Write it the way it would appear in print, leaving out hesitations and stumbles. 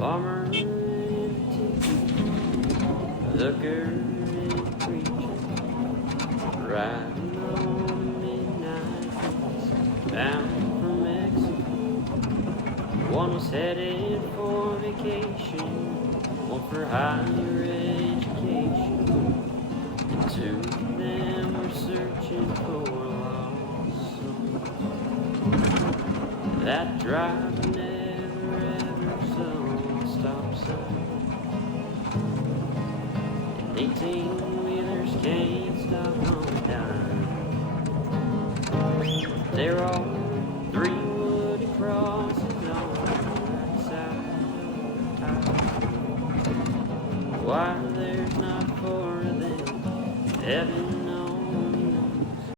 farmer and teacher, hooker and preacher, riding on the midnight bus, bound for Mexico. One was headed for vacation, one for higher education, and two of them were searching for a lost soul. That driver never ever saw a stop sign, and 18-wheelers can't stop on a dime. They're all